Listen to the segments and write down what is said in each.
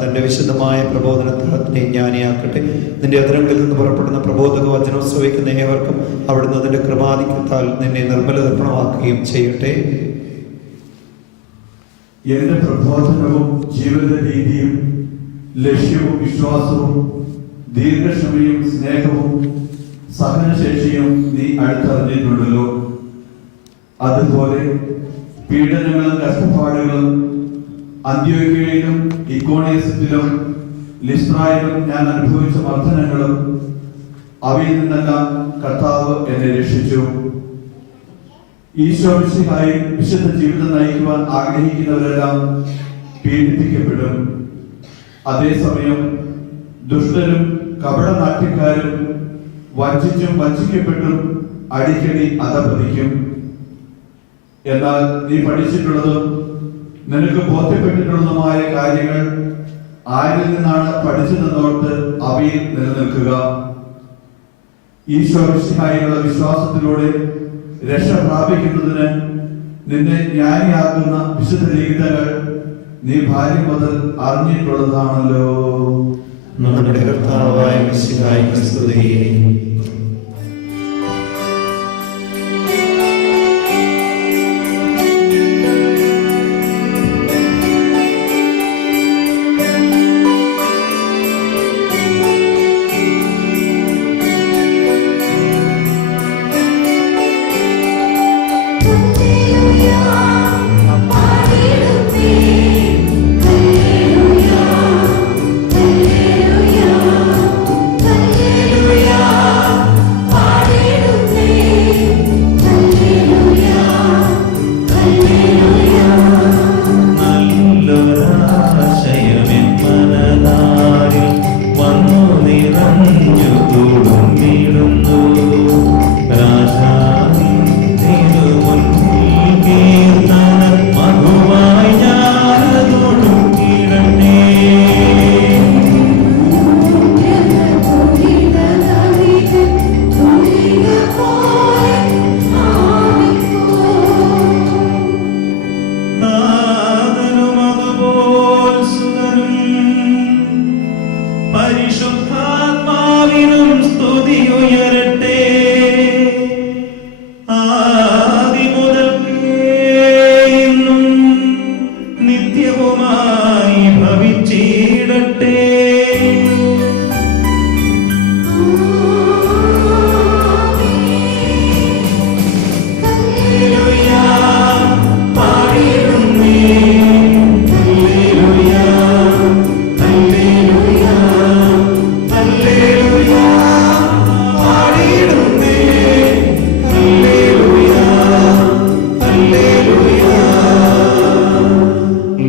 തന്റെ വിശുദ്ധമായ പ്രബോധനത്തെ ജ്ഞാനിയാക്കട്ടെ. നിന്റെ അതിരങ്ങളിൽ നിന്ന് പുറപ്പെടുന്ന പ്രബോധക വചനം ശ്രവിക്കുന്ന ഏവർക്കും അവിടുന്ന് അതിന്റെ കൃപാധിക്യത്താൽ നിന്നെ നിർമ്മലതർപ്പണമാക്കുകയും ചെയ്യട്ടെ. എന്റെ പ്രബോധനവും ജീവിത രീതിയും ലക്ഷ്യവും വിശ്വാസവും ദീർഘക്ഷമയും സ്നേഹവും സഹനശേഷിയും നീ അടുത്തറിഞ്ഞിട്ടുണ്ടല്ലോ. അതുപോലെ പീഡനങ്ങളും കഷ്ടപ്പാടുകളും അന്ത്യോക്യയിലും ഇക്കോണിയസിലും ലിസ്ത്രായിലും ഞാൻ അനുഭവിച്ച മർദ്ദനങ്ങളും അവയിൽ നിന്നെല്ലാം കർത്താവ് എന്നെ രക്ഷിച്ചു. ഈശോ മിശിഹായി വിശുദ്ധ ജീവിതം നയിക്കുവാൻ ആഗ്രഹിക്കുന്നവരെല്ലാം പീഡിപ്പിക്കപ്പെടും. അതേസമയം ദുഷ്ടരും കപടനാട്യക്കാരും വഞ്ചിച്ചും വഞ്ചിക്കപ്പെട്ടും അടിക്കടി അധപതിക്കും. എന്നാൽ നീ പഠിച്ചിട്ടുള്ളതും നിനക്ക് ബോധ്യപ്പെട്ടിട്ടുള്ളതുമായ കാര്യങ്ങൾ ആരിൽ നിന്നാണ് പഠിച്ചതെന്നോർത്ത് അവയിൽ നിലനിൽക്കുക. ഈശോ മിശിഹായിലുള്ള വിശ്വാസത്തിലൂടെ രക്ഷ പ്രാപിക്കുന്നതിന് നിന്നെ ജ്ഞാനിയാക്കുന്ന വിശുദ്ധ ലിഖിതങ്ങൾ നീ ഭാര്യ മുതൽ അറിഞ്ഞിട്ടുള്ളതാണല്ലോ. നമ്മുടെ കർത്താവായ മിശിഹായ്ക്ക് സ്തുതി.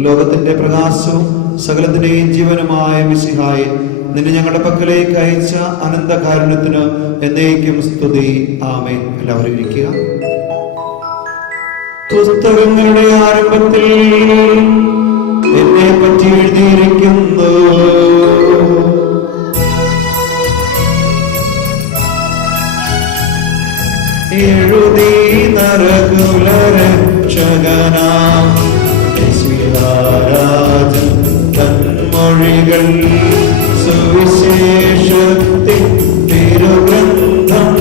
ലോകത്തിന്റെ പ്രകാശവും സകലത്തിന്റെയും ജീവനുമായ മിശിഹായെ നിന്നെ ഞങ്ങളുടെ പക്കലേക്ക് അയച്ച അനന്തകാരുണ്യത്തിന് എന്നേക്കും സ്തുതി. ആമേൻ. എല്ലാവരും ഇരിക്കുക. പുസ്തകങ്ങളുടെ ആരംഭത്തിൽ എന്നെ പറ്റി എഴുതിയിരിക്കുന്നു. എഴുതി നരകുലരക്ഷകനാം രാജൻ തന്മൊഴികൾ സുവിശേഷ സുവിശേഷത്തിൻ തിരുഗ്രന്ഥം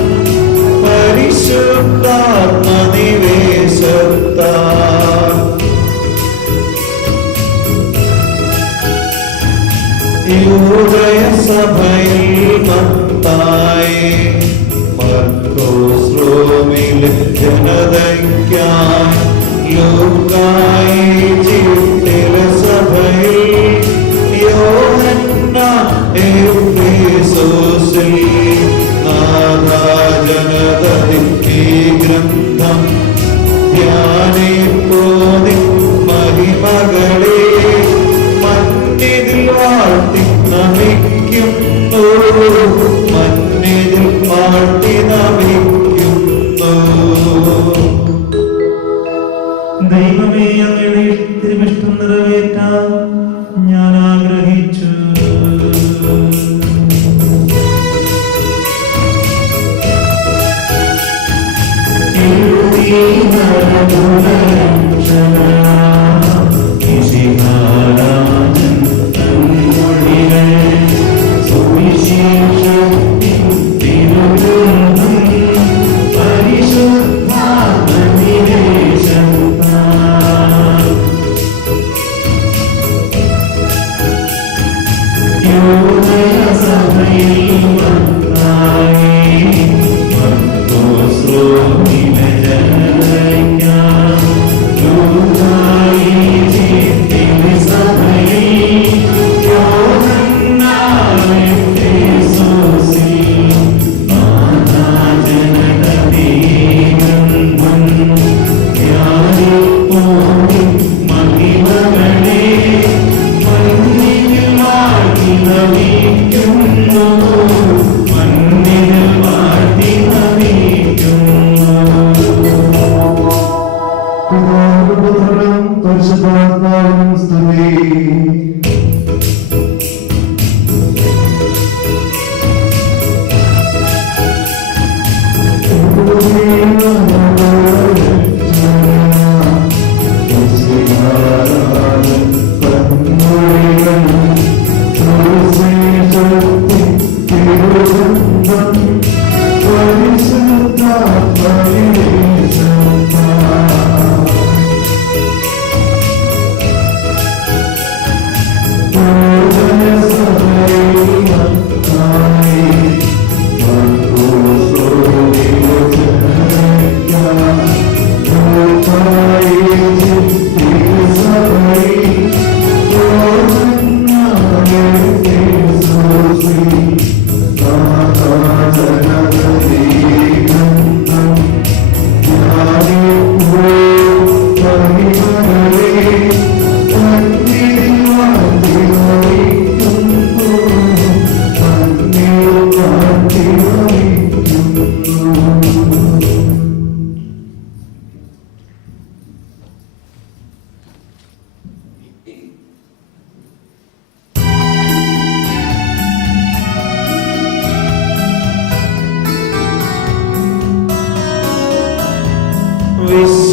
പരിശുദ്ധാത്മനിവേശത്താൽ യൂദയ സഭയിൽ മത്തായി മർക്കോസ് റോമിലെ ജനതയ്ക്കായി ലൂക്കായി ഈജിപ്തിലെ സഭയിൽ യോഹന്നാൻ എഫേസോസിൽ നാഥാ ജനതതിൽ ഈ ഗ്രന്ഥം ധ്യാനിപ്പോതി മഹിമകളെ മന്നിതിൽ വാഴ്ത്തി നമിക്കുന്നു മന്നിതിൽ വാഴ്ത്തി നമിക്കുന്നു. ദൈവമേ, അങ്ങയുടെ തിരുവിഷ്ടം നിറവേറ്റാൻ ഞാൻ ആഗ്രഹിച്ചു.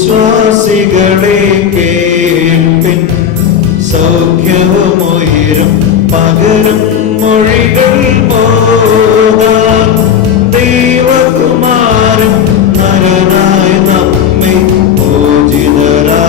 വിശ്വാസികളെ കേൾപ്പിൻ, സൗഖ്യവുമുയരും പകരും മൊഴികൾ മോദാൻ ദൈവകുമാരൻ നരനായി നമ്മെ പൂജിതരാക്കി.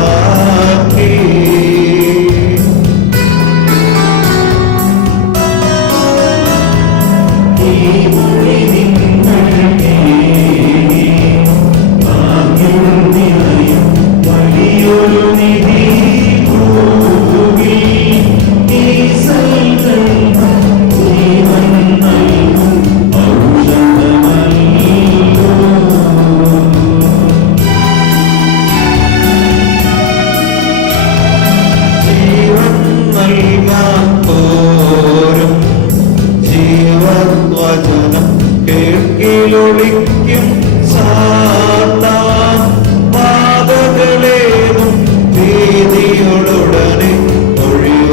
ജീവവചനം കേൾക്കിലൊളിക്കും സാത്താൻ ബാധകളേതും ഭീതിയോടുടനെ ഒഴിവായിടും.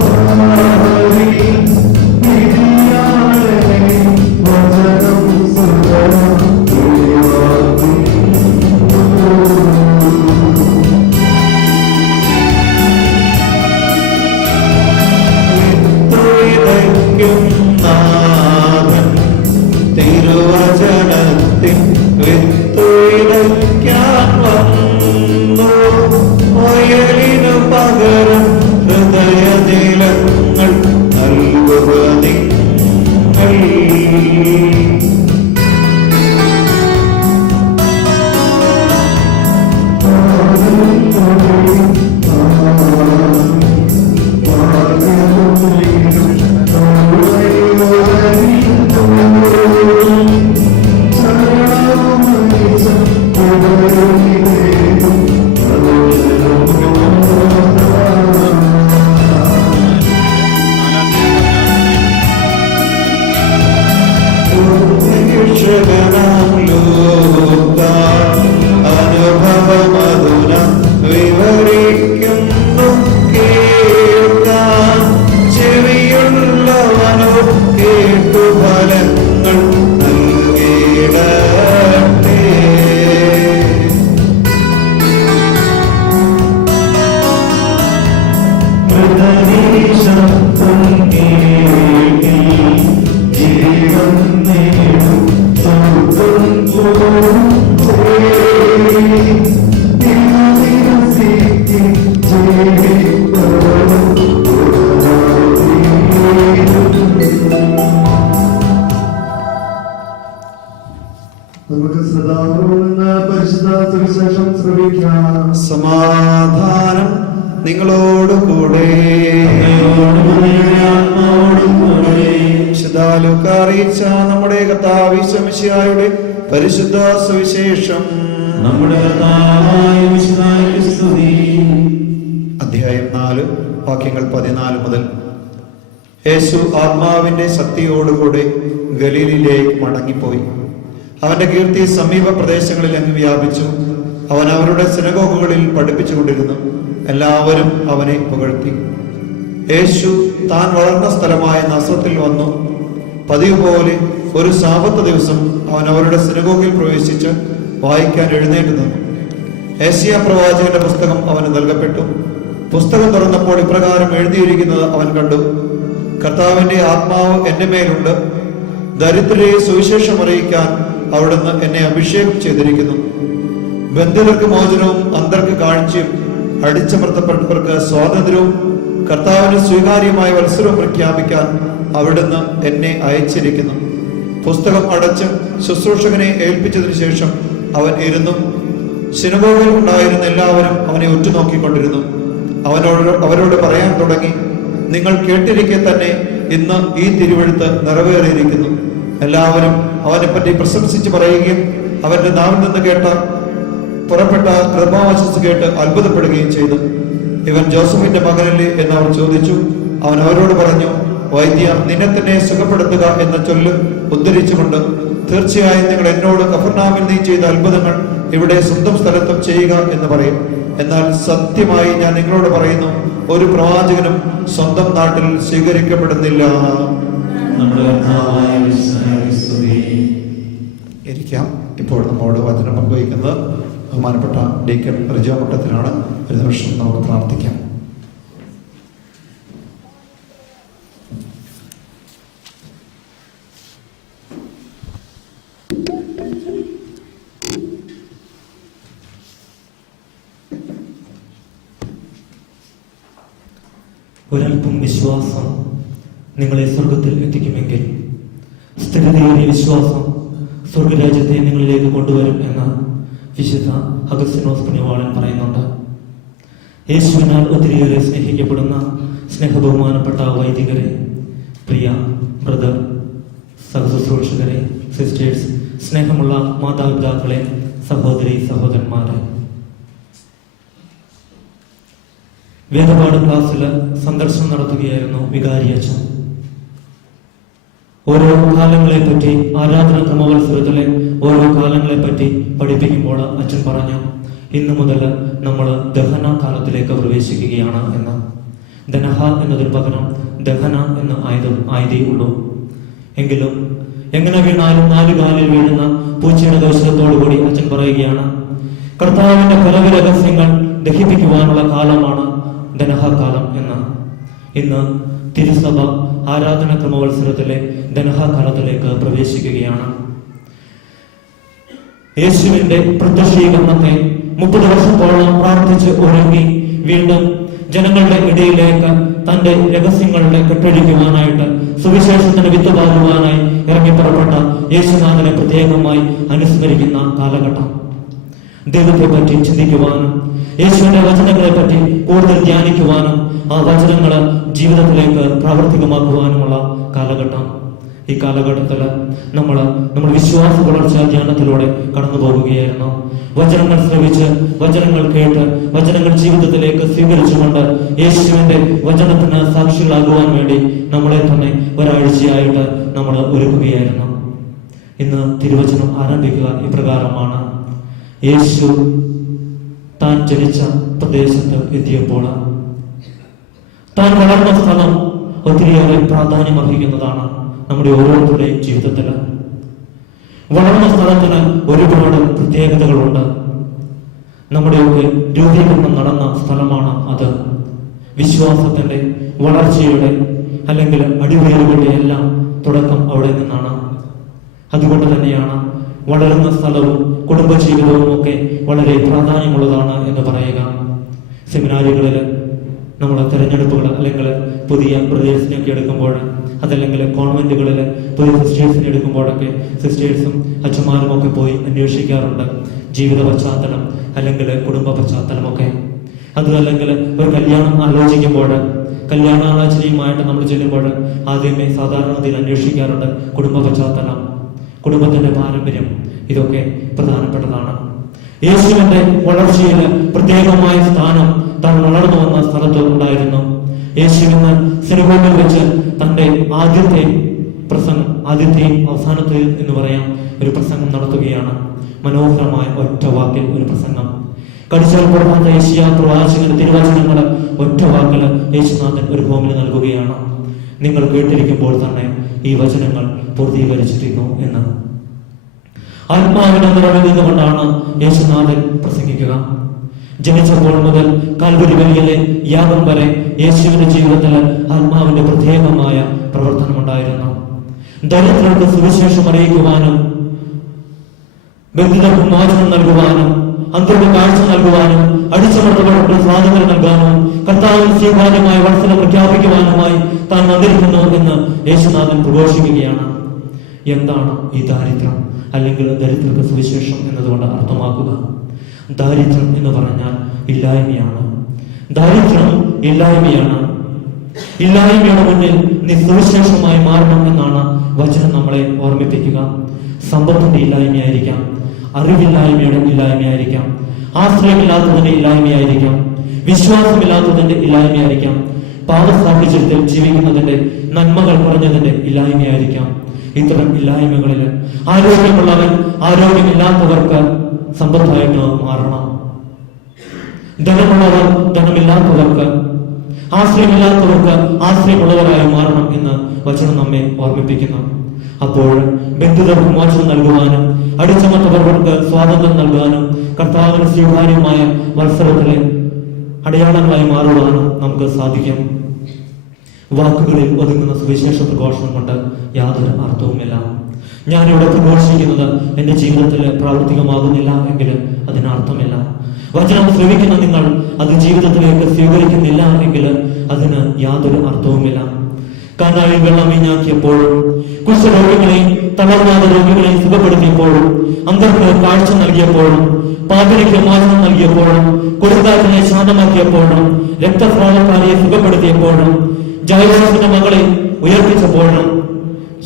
ജീവൻ നമുക്ക് ശ്രദ്ധാപൂർവം നിന്ന് പരിശുദ്ധ സുവിശേഷം ശ്രവിക്കാം. സമാധാനം നിങ്ങളോടുകൂടെ. വിശുദ്ധാലൂക്കാ അറിയിച്ച നമ്മുടെ കർത്താവ് ഈശോ മിശിഹായുടെ പരിശുദ്ധ സുവിശേഷം. അധ്യായം 4 വാക്യങ്ങൾ 14 മുതൽ. യേശു ആത്മാവിന്റെ ശക്തിയോടുകൂടെ ഗലീലയിലേക്ക് മടങ്ങിപ്പോയി. അവന്റെ കീർത്തി സമീപ പ്രദേശങ്ങളിൽ അങ്ങ് വ്യാപിച്ചു. അവൻ അവരുടെ സിനഗോഗുകളിൽ പഠിപ്പിച്ചുകൊണ്ടിരുന്നു. എല്ലാവരും അവനെ പുകഴ്ത്തി. യേശു താൻ വളർന്ന സ്ഥലമായ നസറത്തിൽ വന്നു. പതിവ് പോലെ ഒരു സാബത്ത് ദിവസം അവൻ അവരുടെ സിനഗോഗിൽ പ്രവേശിച്ച് വായിക്കാൻ എഴുന്നേറ്റ് നിന്നു. ഏശയ്യാ പ്രവാചകന്റെ പുസ്തകം അവന് നൽകപ്പെട്ടു. പുസ്തകം തുറന്നപ്പോൾ ഇപ്രകാരം എഴുതിയിരിക്കുന്നത് അവൻ കണ്ടു: കർത്താവിന്റെ ആത്മാവ് എന്റെ മേലുണ്ട്. ദരിദ്രരെ സുവിശേഷം അറിയിക്കാൻ അവിടുന്ന് എന്നെ അഭിഷേകം ചെയ്തിരിക്കുന്നു. ബന്ധിതർക്ക് മോചനവും അന്ധർക്ക് കാഴ്ചയും അടിച്ചമർത്തപ്പെട്ടവർക്ക് സ്വാതന്ത്ര്യവും കർത്താവിന് സ്വീകാര്യമായ വത്സരവും പ്രഖ്യാപിക്കാൻ അവിടുന്ന് എന്നെ അയച്ചിരിക്കുന്നു. പുസ്തകം അടച്ച് ശുശ്രൂഷകനെ ഏൽപ്പിച്ചതിനു ശേഷം അവൻ ഇരുന്നു. സിനഗോഗിൽ ഉണ്ടായിരുന്ന എല്ലാവരും അവനെ ഉറ്റുനോക്കിക്കൊണ്ടിരുന്നു. അവരോട് പറയാൻ തുടങ്ങി: നിങ്ങൾ കേട്ടിരിക്കെ തന്നെ ഇന്ന് ഈ തിരുവെഴുത്ത് നിറവേറിയിരിക്കുന്നു. എല്ലാവരും അവനെപ്പറ്റി പ്രശംസിച്ച് പറയുകയും അവന്റെ നാവിൽ നിന്ന് പുറപ്പെട്ട കൃപാവശസ് കേട്ട് അത്ഭുതപ്പെടുകയും ചെയ്തു. ഇവൻ ജോസഫിന്റെ മകനല്ലേ എന്ന് അവർ ചോദിച്ചു. അവൻ അവരോട് പറഞ്ഞു: വൈദ്യ, നിന്നെ തന്നെ സുഖപ്പെടുത്തുക എന്ന ചൊല്ല് ഉദ്ധരിച്ചുകൊണ്ട്, തീർച്ചയായും നിങ്ങൾ എന്നോട് കഫർനാമിൽ നീ ചെയ്ത അത്ഭുതങ്ങൾ ഇവിടെ സ്വന്തം സ്ഥലത്തും ചെയ്യുക എന്ന് പറയും. എന്നാൽ സത്യമായി ഞാൻ നിങ്ങളോട് പറയുന്നു, ഒരു പ്രവാചകനും സ്വന്തം നാട്ടിൽ സ്വീകരിക്കപ്പെടുന്നില്ല. ഇരിക്കാം. ഇപ്പോൾ നമ്മോട് വചനം പങ്കുവയ്ക്കുന്നത് ബഹുമാനപ്പെട്ട ഡീക്കൻ റിജോ മട്ടത്തിലാണ്. ഒരു നിമിഷം നമുക്ക് പ്രാർത്ഥിക്കാം. ഒരൽപ്പം വിശ്വാസം നിങ്ങളെ സ്വർഗത്തിൽ എത്തിക്കുമെങ്കിൽ സ്ഥിരതയേറിയ വിശ്വാസം സ്വർഗരാജ്യത്തെ നിങ്ങളിലേക്ക് കൊണ്ടുവരും എന്ന് വിശുദ്ധ അഗസ്തീനോസ് പുണ്യവാളൻ പറയുന്നുണ്ട്. യേശുവിനാൽ ഒത്തിരിയേറെ സ്നേഹിക്കപ്പെടുന്ന സ്നേഹബഹുമാനപ്പെട്ട വൈദികരെ, പ്രിയ ബ്രദർ, സഹശുശ്രൂഷകരെ, സിസ്റ്റേഴ്സ്, സ്നേഹമുള്ള മാതാപിതാക്കളെ, സഹോദരി സഹോദരന്മാരെ, വേദപാഠ ക്ലാസ്സിൽ സന്ദർശനം നടത്തുകയായിരുന്നു വികാരി അച്ഛൻ. ഓരോ കാലങ്ങളെ പറ്റി, ആരാധന ക്രമവത്സരത്തിലെ ഓരോ കാലങ്ങളെ പറ്റി പഠിപ്പിക്കുമ്പോൾ അച്ഛൻ പറഞ്ഞു, ഇന്നു മുതൽ നമ്മൾ ദഹന കാലത്തിലേക്ക് പ്രവേശിക്കുകയാണ് എന്ന്. ദനഹ എന്നതിന് പകരം ദഹന എന്ന് ആയതേ ഉള്ളൂ. എങ്കിലും എങ്ങനെ വീണാലും 4 കാലിൽ വീഴുന്ന പൂച്ചയുടെ ദോഷത്തോടുകൂടി അച്ഛൻ പറയുകയാണ്, കർത്താവിന്റെ പല രഹസ്യങ്ങൾ ദഹിപ്പിക്കുവാനുള്ള കാലമാണ് ദനഹ കാലം എന്ന്. ഇന്ന് തിരുസഭ ആരാധന ക്രമവത്സരത്തിലെ ദനഹ കാലത്തിലേക്ക് പ്രവേശിക്കുകയാണ്. യേശുവിന്റെ പ്രത്യക്ഷീകരണത്തെ 30 വർഷത്തോളം പ്രാർത്ഥിച്ച് ഒരുങ്ങി വീണ്ടും ജനങ്ങളുടെ ഇടയിലേക്ക് തന്റെ രഹസ്യങ്ങളുടെ കെട്ടഴിക്കുവാനായിട്ട് സുവിശേഷത്തിന് വിത്ത് പാകുവാനായി ഇറങ്ങിപ്പുറപ്പെട്ട യേശുനാഥനെ പ്രത്യേകമായി അനുസ്മരിക്കുന്ന കാലഘട്ടം. ദൈവത്തെ പറ്റി ചിന്തിക്കുവാനും യേശുവിന്റെ വചനങ്ങളെ പറ്റി കൂടുതൽ ധ്യാനിക്കുവാനും ആ വചനങ്ങൾ ജീവിതത്തിലേക്ക് പ്രാവർത്തികമാക്കുവാനുമുള്ള കാലഘട്ടം. ഈ കാലഘട്ടത്തിൽ നമ്മൾ വിശ്വാസ വളർച്ചാ ധ്യാനത്തിലൂടെ കടന്നു പോവുകയായിരുന്നു. വചനങ്ങൾ ശ്രവിച്ച്, വചനങ്ങൾ കേട്ട്, വചനങ്ങൾ ജീവിതത്തിലേക്ക് സ്വീകരിച്ചുകൊണ്ട് യേശുവിന്റെ വചനത്തിന് സാക്ഷികളാകുവാൻ വേണ്ടി നമ്മളെ തന്നെ ഒരാഴ്ചയായിട്ട് നമ്മൾ ഒരുക്കുകയായിരുന്നു. ഇന്ന് തിരുവചനം ആരംഭിക്കുക ഇപ്രകാരമാണ്: യേശു താൻ ജനിച്ച പ്രദേശത്ത് എത്തിയപ്പോൾ താൻ വളർന്ന സ്ഥലം ഒത്തിരിയേറെ പ്രാധാന്യം അർഹിക്കുന്നതാണ് നമ്മുടെ ഓരോരുത്തരുടെയും ജീവിതത്തിൽ. വളർന്ന സ്ഥലത്തിന് ഒരുപാട് പ്രത്യേകതകളുണ്ട്. നമ്മുടെയൊക്കെ രൂപീകരണം നടന്ന സ്ഥലമാണ് അത്. വിശ്വാസത്തിന്റെ വളർച്ചയുടെ അല്ലെങ്കിൽ അടിവേരുകളുടെ എല്ലാം തുടക്കം അവിടെ നിന്നാണ്. അതുകൊണ്ട് തന്നെയാണ് വളരുന്ന സ്ഥലവും കുടുംബജീവിതവും ഒക്കെ വളരെ പ്രാധാന്യമുള്ളതാണ് എന്ന് പറയുക. സെമിനാരികളിൽ നമ്മൾ തിരഞ്ഞെടുപ്പുകൾ അല്ലെങ്കിൽ പുതിയ ബ്രദേഴ്സിനെയൊക്കെ എടുക്കുമ്പോൾ, അതല്ലെങ്കിൽ കോൺവെന്റുകളിൽ പുതിയ സിസ്റ്റേഴ്സിനെ എടുക്കുമ്പോഴൊക്കെ സിസ്റ്റേഴ്സും അച്ഛന്മാരും ഒക്കെ പോയി അന്വേഷിക്കാറുണ്ട് ജീവിത പശ്ചാത്തലം അല്ലെങ്കിൽ കുടുംബ പശ്ചാത്തലമൊക്കെ. അതും അല്ലെങ്കിൽ ഒരു കല്യാണം ആലോചിക്കുമ്പോൾ, കല്യാണാലോചനയുമായിട്ട് നമ്മൾ ചെല്ലുമ്പോൾ ആദ്യമേ സാധാരണത്തിൽ അന്വേഷിക്കാറുണ്ട് കുടുംബ പശ്ചാത്തലം, കുടുംബത്തിന്റെ പാരമ്പര്യം. ഇതൊക്കെ പ്രധാനപ്പെട്ടതാണ്. യേശുവിന്റെ വളർച്ചയിൽ പ്രത്യേകമായ സ്ഥാനം താൻ വളർന്നു വന്ന സ്ഥലത്ത് ഉണ്ടായിരുന്നു. യേശുവിന് സിനഗോഗിൽ വെച്ച് തന്റെ ആദ്യത്തെയും അവസാനത്തെയും എന്ന് പറയാം ഒരു പ്രസംഗം നടത്തുകയാണ്. മനോഹരമായ ഒറ്റ വാക്കിൽ ഒരു പ്രസംഗം. കടിച്ചാൽ കൊടുക്കാത്ത യേശയ്യാ പ്രവാചകന്റെ തിരുവചനങ്ങൾ ഒറ്റ വാക്കിൽ യേശുനാഥൻ ഒരു ഹോമിൽ നൽകുകയാണ്. നിങ്ങൾ കേട്ടിരിക്കുമ്പോൾ തന്നെ ഈ വചനങ്ങൾ പൂർത്തീകരിച്ചിരിക്കുന്നു എന്ന്. ആത്മാവിന്റെ നിറവിൽ നിന്നുകൊണ്ടാണ് യേശുനാഥൻ പ്രസംഗിക്കുക. ജനിച്ചപ്പോൾ മുതൽ കാൽവരി ബലിയിലെ യാഗം വരെ യേശുവിന്റെ ജീവിതത്തിൽ ആത്മാവിന്റെ പ്രത്യേകമായ പ്രവർത്തനമുണ്ടായിരുന്നു. ദരിദ്രർക്ക് സുവിശേഷം അറിയിക്കുവാനും, ബന്ധിതർക്ക് മോചനം നൽകുവാനും, അന്തർക്ക് കാഴ്ച നൽകുവാനും, അടിച്ചമർത്തപ്പെട്ടവർക്ക് സ്വാതന്ത്ര്യം നൽകാനും, കർത്താവിന് സ്വീകാര്യമായ വത്സരം പ്രഖ്യാപിക്കുവാനുമായി താൻ വന്നിരിക്കുന്നു എന്ന് യേശുനാഥൻ പ്രഘോഷിക്കുകയാണ്. എന്താണ് ഈ ദാരിദ്ര്യം അല്ലെങ്കിൽ ദരിദ്രർക്ക് സുവിശേഷം എന്നതുകൊണ്ട് അർത്ഥമാക്കുക? ദാരിദ്ര്യം എന്ന് പറഞ്ഞാൽ ഇല്ലായ്മയാണ്. ദാരിദ്ര്യം ഇല്ലായ്മയാണ്. ഇല്ലായ്മയുടെ മുന്നിൽ നീ സുവിശേഷമായി മാറണം എന്നാണ് വചനം നമ്മളെ ഓർമ്മിപ്പിക്കുക. സമ്പത്തിന്റെ ഇല്ലായ്മയായിരിക്കാം, അറിവില്ലായ്മയുടെ ഇല്ലായ്മയായിരിക്കാം, ആശ്രയമില്ലാത്തതിന്റെ ഇല്ലായ്മയായിരിക്കാം, വിശ്വാസമില്ലാത്തതിന്റെ ഇല്ലായ്മയായിരിക്കാം, പാപ സാഹചര്യത്തിൽ ജീവിക്കുന്നതിന്റെ നന്മകൾ കുറഞ്ഞതിന്റെ ഇല്ലായ്മയായിരിക്കാം. ഇത്തരം ഇല്ലായ്മകളിൽ ആരോഗ്യമുള്ളവൻ ആരോഗ്യമില്ലാത്തവർക്ക് സമ്പത്തായിട്ട് മാറണം. ധനമുള്ളവർ ധനമില്ലാത്തവർക്ക്, ആശ്രയമില്ലാത്തവർക്ക് ആശ്രയമുള്ളവരായി മാറണം എന്ന് വചനം നമ്മെ ഓർമ്മിപ്പിക്കുന്നു. അപ്പോൾ ബന്ധിതർക്ക് മോചനം നൽകുവാനും, അടിച്ചമർത്തവർക്ക് സ്വാതന്ത്ര്യം നൽകാനും, കർത്താവിന് സ്വീകാര്യമായ വത്സരത്തിലെ അടയാളങ്ങളായി മാറുവാനും നമുക്ക് സാധിക്കും. വാക്കുകളിൽ ഒതുങ്ങുന്ന സുവിശേഷ പ്രഘോഷണം കൊണ്ട് യാതൊരു അർത്ഥവുമില്ല. ഞാനിവിടെ പ്രഘോഷിക്കുന്നത് എന്റെ ജീവിതത്തിൽ പ്രാവർത്തികമാകുന്നില്ല എങ്കിൽ അതിനർത്ഥമില്ല. വചനം ശ്രവിക്കുന്ന നിങ്ങൾ അത് ജീവിതത്തിലേക്ക് സ്വീകരിക്കുന്നില്ല എങ്കിൽ അതിന് യാതൊരു അർത്ഥവുമില്ല. കാനായിൽ വെള്ളം വീഞ്ഞാക്കിയപ്പോഴും, കുഷ്ഠരോഗികളെയും തളർവാദ രോഗികളെയും സുഖപ്പെടുത്തിയപ്പോഴും, അന്ധർക്ക് കാഴ്ച നൽകിയപ്പോഴും, പാപിനിക്ക് മോചനം നൽകിയപ്പോഴും, കൊടുങ്കാറ്റിനെ ശാന്തമാക്കിയപ്പോഴും, രക്തസ്രാവക്കാരെ സുഖപ്പെടുത്തിയപ്പോഴും, ജയദാസിന്റെ മകളെ ഉയർപ്പിച്ചപ്പോഴും,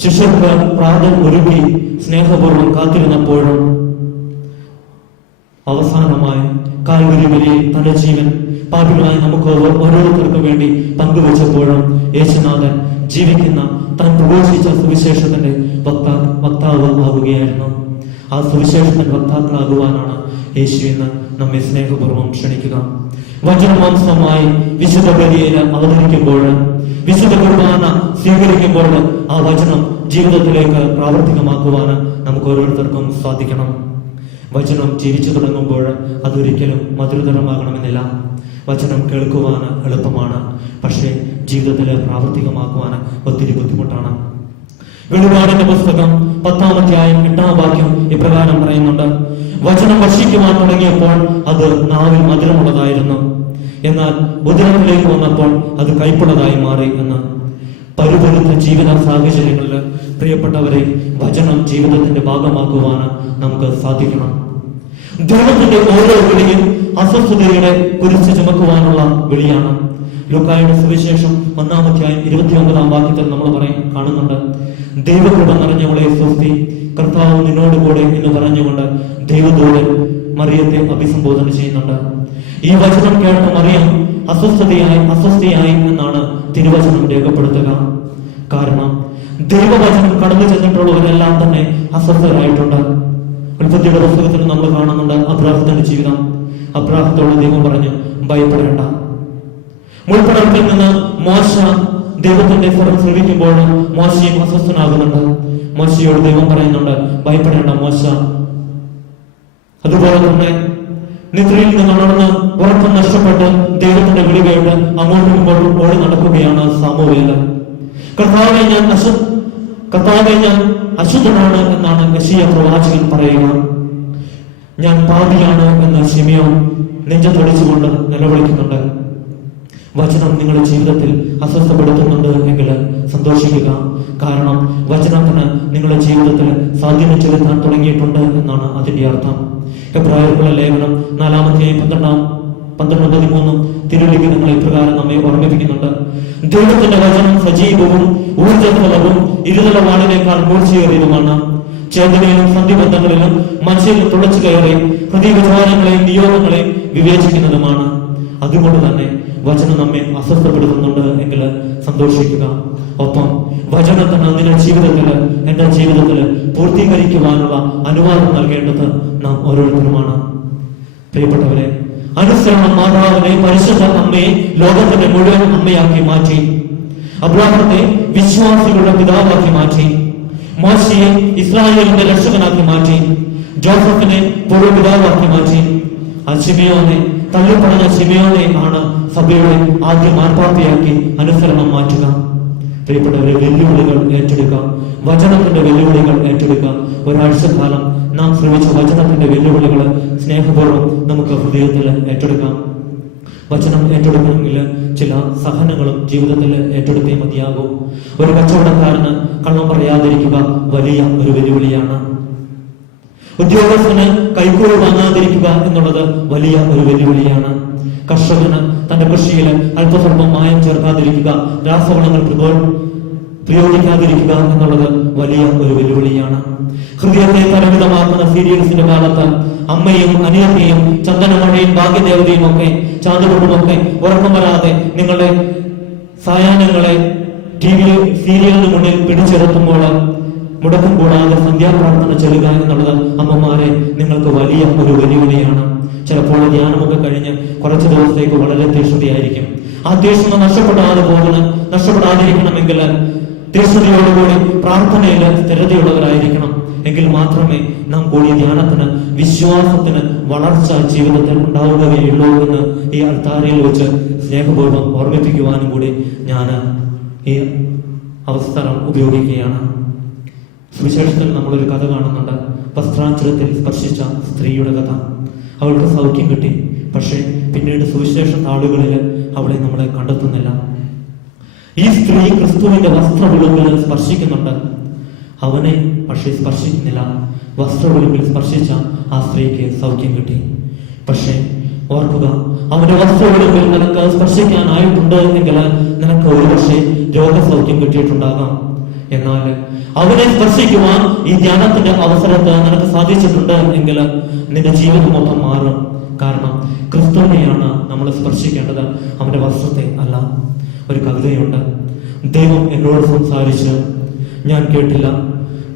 ശിഷ്യർക്ക് പ്രാതൽ ഒരുക്കി സ്നേഹപൂർവ്വം കാത്തിരുന്നപ്പോഴും, അവസാനമായി കാൽവരി ബലിയിൽ തന്റെ ജീവൻ പാപികളായി നമുക്ക് ഓരോരുത്തർക്കും വേണ്ടി പങ്കുവെച്ചപ്പോഴും യേശുനാഥൻ ജീവിക്കുന്ന താൻ പ്രഘോഷിച്ച സുവിശേഷത്തിന്റെ വക്താവ് ആകുകയായിരുന്നു. ആ സുവിശേഷത്തിന്റെ വക്താക്കളാകുവാനാണ് യേശു ഇന്ന് നമ്മെ സ്നേഹപൂർവ്വം ക്ഷണിക്കുക. വചനമാംസമായി വിശുദ്ധ ബലിയിൽ അവതരിക്കുമ്പോൾ, വിശുദ്ധ കുർബാന സ്വീകരിക്കുമ്പോൾ ആ വചനം ജീവിതത്തിലേക്ക് പ്രാവർത്തികമാക്കുവാൻ നമുക്ക് ഓരോരുത്തർക്കും സാധിക്കണം. വചനം ജീവിച്ചു തുടങ്ങുമ്പോൾ അതൊരിക്കലും മധുരതരമാകണമെന്നില്ല. വചനം കേൾക്കുവാൻ എളുപ്പമാണ്, പക്ഷേ ജീവിതത്തിൽ പ്രാവർത്തികമാക്കുവാൻ ഒത്തിരി ബുദ്ധിമുട്ടാണ്. വെളിപാടിന്റെ പുസ്തകം 10-ാം അധ്യായം 8-ാം വാക്യം ഇപ്രകാരം പറയുന്നുണ്ട്: വചനം ഭക്ഷിക്കുവാൻ തുടങ്ങിയപ്പോൾ അത് നാവിൽ മധുരമുള്ളതായിരുന്നു, എന്നാൽ ഉദരത്തിലേക്ക് വന്നപ്പോൾ അത് കയ്പുള്ളതായി മാറി എന്ന്. പരുപരുത്ത ജീവിത സാഹചര്യങ്ങളിൽ പ്രിയപ്പെട്ടവരെ, വചനം ജീവിതത്തിന്റെ ഭാഗമാക്കുവാൻ നമുക്ക് സാധിക്കണം. ദൈവത്തിന്റെ ഓരോ വിളിയും അസ്വസ്ഥതയുടെ കുരിശ് ചുമക്കുവാനുള്ള വിളിയാണ്. ലൂക്കായുടെ സുവിശേഷം 1-ാം അധ്യായം 29-ാം വാക്യത്തിൽ നമ്മൾ കാണുന്നുണ്ട്: ദൈവകൃപ നിറഞ്ഞവളെ സ്വസ്തി, കർത്താവ് നിന്നോട് കൂടെ എന്ന് പറഞ്ഞുകൊണ്ട് ദൈവദൂതൻ മറിയത്തെ അഭിസംബോധന ചെയ്യുന്നുണ്ട്. ഈ വചനം കേട്ട മറിയം അസ്വസ്ഥയായി എന്നാണ് തിരുവചനം രേഖപ്പെടുത്തുക. കാരണം ദൈവവചനം കടന്നു ചെന്നിട്ടുള്ളവരെല്ലാം തന്നെ അസ്വസ്ഥരായിട്ടുണ്ട്. ഉൽപ്പത്തിയുടെ പുസ്തകത്തിൽ നമ്മൾ കാണുന്നുണ്ട് അബ്രാഹത്തിന്റെ ജീവിതം. അബ്രാഹത്തോട് ദൈവം പറഞ്ഞു, ഭയപ്പെടേണ്ട. മുൾപ്പടർപ്പിൽ നിന്ന് മോശ ദൈവത്തിന്റെ സ്വരം ശ്രവിക്കുമ്പോൾ മോശയും അസ്വസ്ഥനാകുന്നുണ്ട്. മോശയോട് ദൈവം പറയുന്നുണ്ട്, ഭയപ്പെടേണ്ട മോശ. അതുപോലെ തന്നെ നിദ്രയിൽ നിന്ന് ഉണർന്ന് ഉറക്കം നഷ്ടപ്പെട്ട് ദൈവത്തിന്റെ വിളി കേട്ട് അങ്ങോട്ടും ഇങ്ങോട്ടും ഓടി നടക്കുകയാണ് സാമുവേല്. കർത്താവെ ഞാൻ അശുദ്ധനാണ് എന്നാണ് യെശയ്യാ പ്രവാചകൻ പറയുക. ഞാൻ പാപിയാണ് എന്ന് ശിമെയോൻ നെഞ്ചത്തൊടിച്ചുകൊണ്ട് നിലവിളിക്കുന്നുണ്ട്. വചനം നിങ്ങളുടെ ജീവിതത്തിൽ അസ്വസ്ഥപ്പെടുത്തുന്നുണ്ട് എങ്കിൽ സന്തോഷിക്കുക. കാരണം വചനത്തിന് നിങ്ങളുടെ ജീവിതത്തിൽ സ്വാധീനം ചെലുത്താൻ തുടങ്ങിയിട്ടുണ്ട് എന്നാണ് അതിന്റെ അർത്ഥം. എബ്രായർക്കുള്ള ലേഖനം 4-13 തിരുലിഖിതങ്ങൾ ഇപ്രകാരം നമ്മെ ഓർമ്മിപ്പിക്കുന്നുണ്ട്. ദൈവത്തിന്റെ വചനം സജീവവും ഊർജ്ജസ്വലവും ഇരുതല വാളിനേക്കാൾ മൂർച്ചയേറിയതുമാണ്. ചേതനയിലും സന്ധിബന്ധങ്ങളിലും മനുഷ്യരിൽ തുളച്ചു കയറി ഹൃദയവിചാരങ്ങളെയും നിയോഗങ്ങളെയും വിവേചിക്കുന്നതുമാണ്. അതുകൊണ്ട് തന്നെ വചനം നമ്മെ അസ്വസ്ഥപ്പെടുത്തുന്നുണ്ട് എങ്കിൽ സന്തോഷിക്കുക. ഒപ്പം വചനത്തിന് നിങ്ങളുടെ ജീവിതത്തിൽ, എന്റെ ജീവിതത്തിൽ പൂർത്തീകരിക്കുവാനുള്ള അനുവാദം നൽകേണ്ടത് നാം ഓരോരുത്തരുമാണ്. പ്രിയപ്പെട്ടവരെ, അനുസരണം മാതാവിനെ, പരിശുദ്ധ അമ്മയെ ലോകത്തിന്റെ മുഴുവൻ അമ്മയാക്കി മാറ്റി. അബ്രാഹത്തെ വിശ്വാസികളുടെ പിതാവാക്കി മാറ്റി. മോശയെ ഇസ്രായേലിന്റെ രക്ഷകനാക്കി മാറ്റി. ജോസഫിനെ പൂർവ്വപിതാവാക്കി മാറ്റി. ശിമയോനെ, തള്ളിപ്പറഞ്ഞ ശിമയോനെ ആണ് സഭയുടെ ആദ്യ മാർപ്പാപ്പയാക്കി അനുസരണം മാറ്റുക. പ്രിയപ്പെട്ടവരെ, വെല്ലുവിളികൾ ഏറ്റെടുക്കുക. വചനത്തിന്റെ വെല്ലുവിളികൾ ഏറ്റെടുക്കുക. ഒരാഴ്ചക്കാലം നാം ശ്രമിച്ച വചനത്തിന്റെ വെല്ലുവിളികൾ സ്നേഹപൂർവ്വം നമുക്ക് ഹൃദയത്തിൽ ഏറ്റെടുക്കാം. വചനം ഏറ്റെടുക്കണമെങ്കിൽ ചില സഹനങ്ങളും ജീവിതത്തിൽ ഏറ്റെടുത്തേ മതിയാകൂ. ഒരു കച്ചവടക്കാരന് കള്ളം പറയാതിരിക്കുക വലിയ ഒരു വെല്ലുവിളിയാണ്. ഉദ്യോഗസ്ഥന് കൈക്കൂലി വാങ്ങാതിരിക്കുക എന്നുള്ളത് വലിയ ഒരു വെല്ലുവിളിയാണ്. കർഷകന് തന്റെ കൃഷിയിൽ അല്പസ്വല്പം മായം ചേർക്കാതിരിക്കുക, രാസവളങ്ങൾ പ്രയോഗിക്കാതിരിക്കുക എന്നുള്ളത് വലിയ ഒരു വെല്ലുവിളിയാണ്. ഹൃദയത്തെ തരവിധമാക്കുന്ന സീരിയൽസിന്റെ കാലത്ത് അമ്മയും അനിയത്തെയും ചന്ദനമഴയും ഭാഗ്യദേവതയും ഒക്കെ ചാന്തുകൊണ്ടുമൊക്കെ ഉറക്കം വരാതെ നിങ്ങളുടെ സായാഹ്നങ്ങളെ ടിവിയിൽ സീരിയലിന് മുന്നിൽ പിടിച്ചിറത്തുമ്പോൾ മുടക്കം കൂടാതെ സന്ധ്യാപ്രാർത്ഥന ചെല്ലുക എന്നുള്ളത് അമ്മമാരെ നിങ്ങൾക്ക് വലിയ ഒരു വെല്ലുവിളിയാണ്. ചിലപ്പോൾ ധ്യാനമൊക്കെ കഴിഞ്ഞ് കുറച്ച് ദിവസത്തേക്ക് വളരെ തീഷ്ണതയായിരിക്കും. ആ തീഷ്ണത നഷ്ടപ്പെടാതിരിക്കണമെങ്കിൽ തീഷ്ണതയോടുകൂടി പ്രാർത്ഥനയിൽ സ്ഥിരതയുള്ളവരായിരിക്കണം. എങ്കിൽ മാത്രമേ നാം കൂടി ധ്യാനത്തിന്, വിശ്വാസത്തിന് വളർച്ച ജീവിതത്തിൽ ഉണ്ടാവുകയുള്ളൂ എന്ന് ഈ അൾത്താരയിൽ വെച്ച് സ്നേഹപൂർവ്വം ഓർമ്മിപ്പിക്കുവാനും കൂടി ഞാൻ ഈ അവസരം ഉപയോഗിക്കുകയാണ്. സുവിശേഷത്തിൽ നമ്മളൊരു കഥ കാണുന്നുണ്ട്. വസ്ത്രാഞ്ചലത്തിൽ സ്പർശിച്ച സ്ത്രീയുടെ കഥ. അവൾക്ക് സൗഖ്യം കിട്ടി. പക്ഷേ പിന്നീട് സുവിശേഷ താളുകളിൽ അവളെ നമ്മളെ കണ്ടെത്തുന്നില്ല. ഈ സ്ത്രീ ക്രിസ്തുവിന്റെ വസ്ത്രവിളുമ്പിൽ സ്പർശിക്കുന്നുണ്ട്. അവനെ പക്ഷേ സ്പർശിക്കുന്നില്ല. വസ്ത്രവിളുമ്പിൽ സ്പർശിച്ച ആ സ്ത്രീക്ക് സൗഖ്യം കിട്ടി. പക്ഷേ ഓർക്കുക, അവന്റെ വസ്ത്രവിളുമ്പിൽ നിനക്ക് സ്പർശിക്കാനായിട്ടുണ്ട് എങ്കിൽ നിനക്ക് ഒരുപക്ഷെ രോഗസൗഖ്യം കിട്ടിയിട്ടുണ്ടാകാം. എന്നാൽ അവനെ സ്പർശിക്കുവാൻ ഈ ധ്യാനത്തിന്റെ അവസരത്ത് നിനക്ക് സാധിച്ചിട്ടുണ്ട് എങ്കിൽ നിന്റെ ജീവിതം മൊത്തം മാറും. കാരണം ക്രിസ്തുവിനെയാണ് നമ്മൾ സ്പർശിക്കേണ്ടത്, അവന്റെ വസ്ത്രത്തെ അല്ല. ഒരു കവിതയുണ്ട്. ദൈവം എന്നോട് സംസാരിച്ച് ഞാൻ കേട്ടില്ല,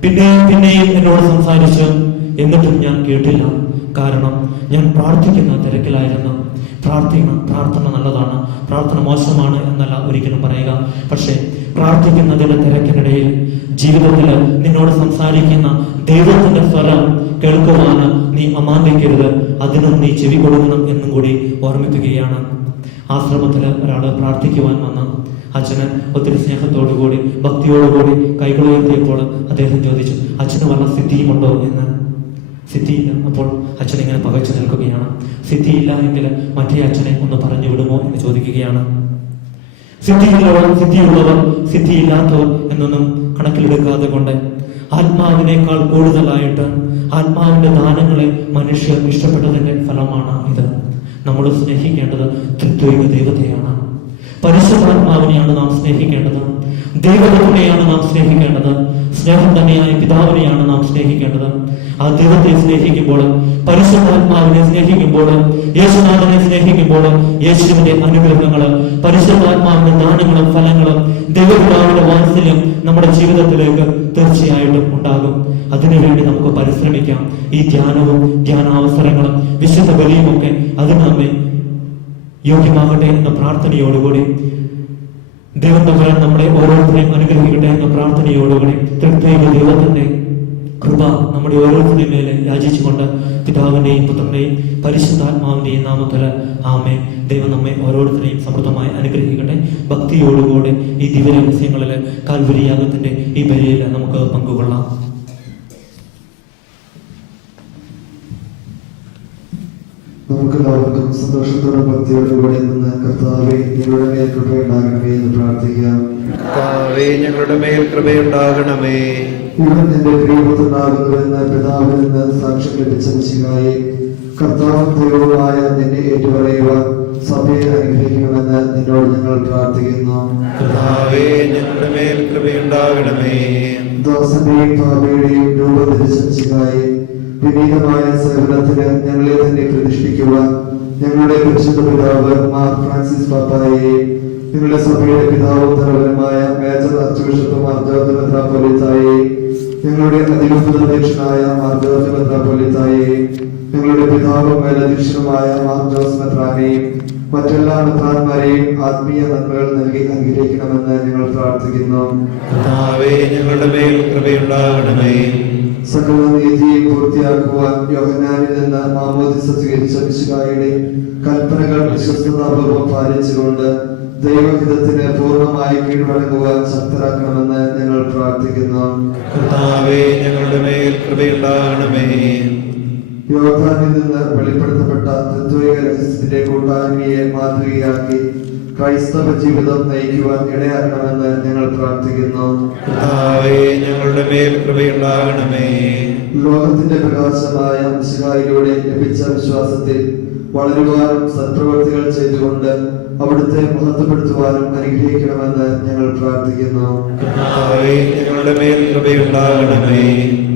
പിന്നെയും എന്നോട് സംസാരിച്ച് എന്നിട്ടും ഞാൻ കേട്ടില്ല. കാരണം ഞാൻ പ്രാർത്ഥിക്കുന്ന തിരക്കിലായിരുന്നു. പ്രാർത്ഥന നല്ലതാണ്, പ്രാർത്ഥന മോശമാണ് എന്നല്ല ഒരിക്കലും പറയുക. പക്ഷെ പ്രാർത്ഥിക്കുന്നതിന്റെ തിരക്കിനിടയിൽ ജീവിതത്തിൽ നിന്നോട് സംസാരിക്കുന്ന ദൈവത്തിന്റെ സ്വരം കേൾക്കുവാന് നീ അമാന്തിക്കരുത്. അതിനും നീ ചെവി കൊടുക്കണം എന്നും കൂടി ഓർമ്മിപ്പിക്കുകയാണ്. ആശ്രമത്തില് ഒരാള് പ്രാർത്ഥിക്കുവാൻ വന്ന അച്ഛന് ഒത്തിരി സ്നേഹത്തോടുകൂടി ഭക്തിയോടുകൂടി കൈകളുയർത്തിയപ്പോൾ അദ്ദേഹം ചോദിച്ചു, അച്ഛന് വല്ല സിദ്ധിയുമുണ്ടോ എന്ന്. സിദ്ധിയില്ല. അപ്പോൾ അച്ഛൻ ഇങ്ങനെ പകച്ചു നിൽക്കുകയാണ്. സിദ്ധിയില്ല എങ്കിൽ മറ്റേ അച്ഛനെ ഒന്ന് പറഞ്ഞു വിടുമോ എന്ന് ചോദിക്കുകയാണ്. സിദ്ധിയുള്ളവർ, സിദ്ധിയില്ലാത്തവർ എന്നൊന്നും കണക്കിലെടുക്കാതെ കൊണ്ട് ആത്മാവിനേക്കാൾ കൂടുതലായിട്ട് ആത്മാവിന്റെ ദാനങ്ങളെ മനുഷ്യർ ഇഷ്ടപ്പെട്ടതിന്റെ ഫലമാണ് ഇത്. നമ്മൾ സ്നേഹിക്കേണ്ടത് ത്രിത്വൈക ദൈവത്തെയാണ്. പരിശുദ്ധാത്മാവിനെയാണ് നാം സ്നേഹിക്കേണ്ടത്. ദൈവത്തിനെയാണ് നാം സ്നേഹിക്കേണ്ടത്. സ്നേഹം തന്നെയായ പിതാവിനെയാണ് നാം സ്നേഹിക്കേണ്ടത്. ആ ദൈവത്തെ സ്നേഹിക്കുമ്പോൾ, പരിശുദ്ധാത്മാവിനെ സ്നേഹിക്കുമ്പോൾ, യേശുനാഥനെ സ്നേഹിക്കുമ്പോൾ യേശുവിന്റെ അനുഗ്രഹങ്ങള്, പരിശുദ്ധാത്മാവിന്റെ ദാനങ്ങളും ഫലങ്ങളും, ദൈവപിതാവിന്റെ വാത്സല്യം നമ്മുടെ ജീവിതത്തിലേക്ക് തീർച്ചയായിട്ടും ഉണ്ടാകും. അതിനുവേണ്ടി നമുക്ക് പരിശ്രമിക്കാം. ഈ ധ്യാനവും ധ്യാനാവസരങ്ങളും വിശുദ്ധ ബലിയുമൊക്കെ അതിന് നമ്മെ യോഗ്യമാകട്ടെ എന്ന പ്രാർത്ഥനയോടുകൂടി ദൈവം തമ്പുരാൻ നമ്മളെ ഓരോരുത്തരെയും അനുഗ്രഹിക്കട്ടെ എന്ന പ്രാർത്ഥനയോടുകൂടി ത്രിത്വൈക ദൈവത്തിന്റെ കൃപ നമ്മുടെ ഓരോരുത്തരുടെയും മേലെ യാചിച്ചുകൊണ്ട് പിതാവിന്റെയും പുത്രന്റെയും പരിശുദ്ധാത്മാവിന്റെയും നാമത്തില് ആമേൻ. ദൈവം നമ്മെ ഓരോരുത്തരെയും സമൃദ്ധമായി അനുഗ്രഹിക്കട്ടെ. ഭക്തിയോടുകൂടെ ഈ ദിവ്യരഹസ്യങ്ങളില് കാൽവരി യാഗത്തിന്റെ ഈ ബലിയിൽ നമുക്ക് പങ്കുകൊള്ളാം. നമുക്ക് നമുക്കെല്ലാവർക്കും സന്തോഷത്തോടെ ഭക്തിയോടെ ഇവിടെ നിന്ന് കർത്താവെ ഞങ്ങളുടെ മേൽ കൃപയുണ്ടാകണമേ എന്ന് പ്രാർത്ഥിക്കാം. കർത്താവേ, ഞങ്ങളുടെ മേൽ കൃപയുണ്ടാകണമേ. ഇവൻ എന്റെ പ്രിയപുത്രനാകുന്നുവെന്ന് പിതാവിൽ നിന്ന് സാക്ഷ്യം ലഭിച്ച മിശിഹായെ, കർത്താവും ദൈവവുമായ നിന്നെ ഏറ്റുപറയുവാൻ സഭയെ അനുഗ്രഹിക്കണമെന്ന് നിന്നോട് ഞങ്ങൾ പ്രാർത്ഥിക്കുന്നു. കർത്താവേ, ഞങ്ങളുടെ മേൽ കൃപയുണ്ടാകണമേ. ദാസന്റെയും ഭാവിയുടെയും രൂപധരിച്ച മിശിഹായെ, വിനീതമായ സേവനത്തിന് ഞങ്ങളെ തന്നെ പ്രതിഷ്ഠിക്കുവാൻ ഞങ്ങളുടെ പരിശുദ്ധ പിതാവ് മാർ ഫ്രാൻസിസ് പാപ്പായെ, ഞങ്ങളുടെ സഭയുടെ പിതാവും തലവനുമായ major archbishop Mar George മെത്രാപ്പൊലീത്തായെ, ഞങ്ങളുടെ അധികൃതധ്യക്ഷനായ മാർ ജോർജ് മെത്രാപ്പൊലീത്തായെ, ഞങ്ങളുടെ പിതാവും മേലധ്യക്ഷനുമായ മാർ ജോസ് മെത്രാനെയും മറ്റെല്ലാ മെത്രാന്മാരെയും ആത്മീയ നന്മകൾ നൽകി അനുഗ്രഹിക്കണമെന്ന് ഞങ്ങൾ പ്രാർത്ഥിക്കുന്നു. കർത്താവേ, ഞങ്ങളുടെ മേൽ കൃപയുണ്ടാകണമേ. സകല നീതിയും പൂർത്തിയാക്കുവാൻ യോഹന്നാനിൽ നിന്ന് മാമോദിസ സ്വീകരിച്ച മിശിഹായുടെ കൽപ്പനകൾ വിശ്വസ്തതാപൂർവ്വം പാലിച്ചുകൊണ്ട് ദൈവഹിതത്തിന് പൂർണ്ണമായി കീഴ്വഴങ്ങുവാൻ ശക്തരാക്കണമെന്ന് ഞങ്ങൾ പ്രാർത്ഥിക്കുന്നു. കർത്താവേ, ഞങ്ങളുടെ മേൽ കൃപയുണ്ടാകണമേ. യോർദാനിൽ നിന്ന് വെളിപ്പെടുത്തപ്പെട്ട തത്വൈക രഹസ്യത്തിന്റെ കൂട്ടായ്മയെ മാതൃകയാക്കി ക്രൈസ്തവ ജീവിതം നയിക്കുവാൻ ഇടയാക്കണമെന്ന് ഞങ്ങൾ പ്രാർത്ഥിക്കുന്നു. കർത്താവേ, ഞങ്ങളുടെ മേൽ കൃപയുണ്ടാകണമേ. ലോകത്തിന്റെ പ്രകാശമായ മിശിഹായിലൂടെ ലഭിച്ച വിശ്വാസത്തിൽ വളരുവാനും സത്പ്രവർത്തികൾ ചെയ്തുകൊണ്ട് അവിടുത്തെ മഹത്വപ്പെടുത്തുവാനും അനുഗ്രഹിക്കണമെന്ന് ഞങ്ങൾ പ്രാർത്ഥിക്കുന്നു. കർത്താവേ, ഞങ്ങളുടെ മേൽ കൃപയുണ്ടാകണമേ.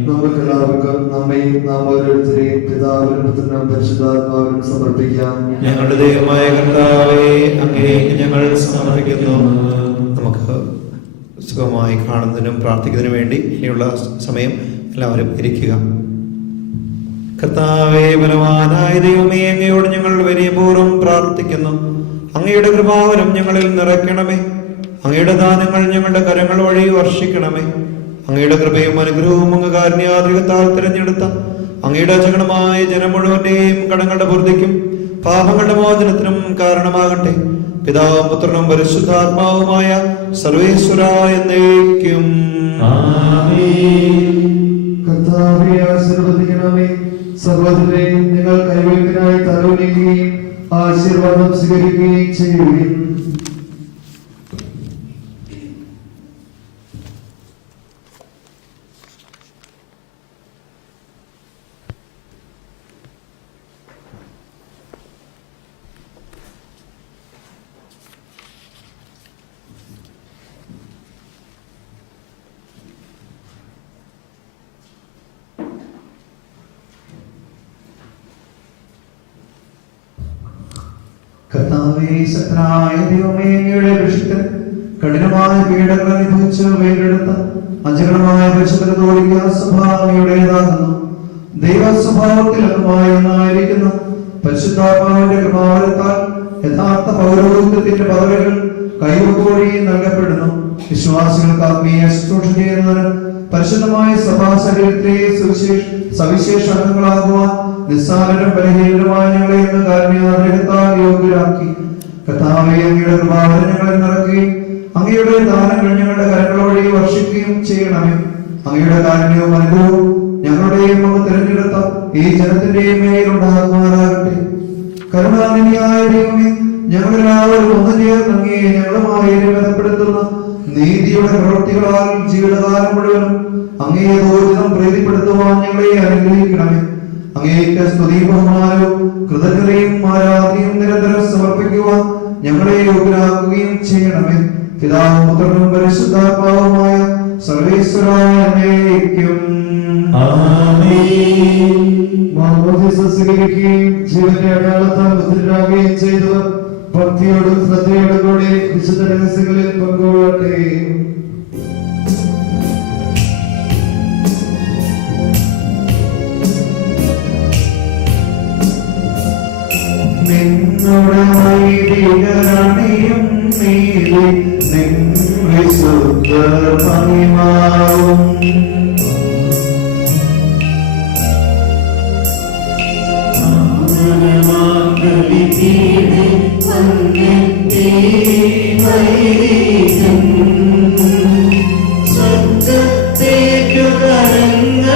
നമുക്കെല്ലാവർക്കും നമ്മയും നാം ഓരോരുത്തരെയും പിതാവിനും പുത്രനും പരിശുദ്ധാത്മാവിനും സമർപ്പിക്കാം. ഞങ്ങളുടെ ദൈവമായ കർത്താവേ, അങ്ങേക്ക് ഞങ്ങൾ സമർപ്പിക്കുന്നു. നമുക്ക് സുഖമായി കാണുന്നതിനും പ്രാർത്ഥിക്കുന്നതിനും വേണ്ടി ഇനിയുള്ള സമയം എല്ലാവരും ഇരിക്കുക. കർത്താവേ, ബലവാനായ ദൈവമേ, അങ്ങയോട് ഞങ്ങൾ വിനയപൂർവ്വം പ്രാർത്ഥിക്കുന്നു. അങ്ങയുടെ കൃപാവരം ഞങ്ങളിൽ നിറയ്ക്കണമേ. അങ്ങയുടെ ദാനങ്ങൾ ഞങ്ങളുടെ കരങ്ങൾ വഴി വർഷിക്കണമേ. അങ്ങയുടെ കൃപയും അനുഗ്രഹവും അങ്ങ് കാരുണ്യാദ്രികത്താൽ തിരഞ്ഞെടുത്ത അങ്ങയുടെ അചകണമായ ജനം മുഴുവന്റെയും കടങ്ങളുടെ പൂർത്തിക്കും പാപങ്ങളുടെ മോചനത്തിനും കാരണമാകട്ടെ. പിതാവും പുത്രനും പരിശുദ്ധാത്മാവുമായ സർവേശ്വര എന്നേക്കും. കർത്താവേ, ആശീർവദിക്കണമേ. സഹോദരരെയും നിങ്ങൾ കൈവയ്പിനായി തലവലിക്കുകയും ആശീർവാദം സ്വീകരിക്കുകയും ചെയ്യുകയും കർത്താവേ, ശക്തനായ ദൈവമേ, അങ്ങയുടെ വിശുദ്ധൻ കഠിനമായ പീഡകൾ അനുഭവിച്ച് വേണ്ടെടുത്ത അജഗണമായ പരിശുദ്ധത്തോടിയ സ്വഭാവയുടേതാകുന്നു. ദൈവ സ്വഭാവത്തിൽ അംഗമായ ഒന്നായിരിക്കുന്ന പരിശുദ്ധാത്മാവിന്റെ കൃപാവരത്താൽ യഥാർത്ഥ പൗരോഹിത്യത്തിന്റെ പദവികൾ കൈവപ്പോഴി നൽകപ്പെടുന്നു. വിശ്വാസികൾക്ക് ആത്മീയ ശുശ്രൂഷ ചെയ്യുന്നതിന് പരിശുദ്ധമായ സഭാ ശരീരത്തിലെ സവിശേഷ അംഗങ്ങളാകുവാൻ നിസ്സാരരും ബലഹീനരുമായ ഞങ്ങളെ ഇന്ന് കാരുണ്യാഗ്രഹത്താൽ യോഗ്യരാക്കി. കർത്താവേ, അങ്ങയുടെ കൃപാവരം ഞങ്ങളെ നിറയ്ക്കുകയും അങ്ങയുടെ ദാനങ്ങൾ ഞങ്ങളുടെ കരങ്ങൾ വഴി വർഷിക്കുകയും ചെയ്യണമേ. അങ്ങയുടെ കാരുണ്യവും അനുഗ്രഹവും ഞങ്ങളുടെയും അങ്ങ് തിരഞ്ഞെടുത്ത ഈ ജനത്തിന്റെയും മേലുണ്ടാകുമാറാകട്ടെ. കരുണാനിധിയായ ദൈവമേ, ഞങ്ങളെല്ലാവരും ഒന്നു ചേർന്ന് അങ്ങയെ ഞങ്ങളുമായി ബന്ധപ്പെടുത്തുന്ന നീതിയുടെ പ്രവൃത്തികളാൽ ജീവിതകാലം മുഴുവനും അങ്ങയെ ഊർജിതം പ്രീതിപ്പെടുത്തുവാൻ ഞങ്ങളെ അനുഗ്രഹിക്കണമേ. അങ്ങേക്ക് സ്തുതിയും ബഹുമാനവും കൃതജ്ഞതയും ആരാധനയും നിരന്തരം സമർപ്പിക്കുവാൻ ഞങ്ങളെ യോഗ്യരാക്കുകയും ചെയ്യണമേ. പിതാവും പുത്രനും പരിശുദ്ധാത്മാവുമായ സർവേശ്വരായ എന്നേക്കും. മാമോദിസ സ്വീകരിക്കുകയും ജീവന്റെ അടയാളത്താൽ മുദ്രരാകുകയും ചെയ്തവർ ഭക്തിയോടും ശ്രദ്ധയോടും കൂടി വിശുദ്ധ രഹസ്യങ്ങളിൽ പങ്കുകൊള്ളട്ടെ. നിങ്ങളുടെ വൈദികരണിയും നീതി നിൻ വിശുദ്ധ മഹിമാവും സ്വർഗത്തേക്കു കരങ്ങളുയർത്തിയവൻ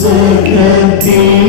സ്വർഗ്ഗത്തിൽ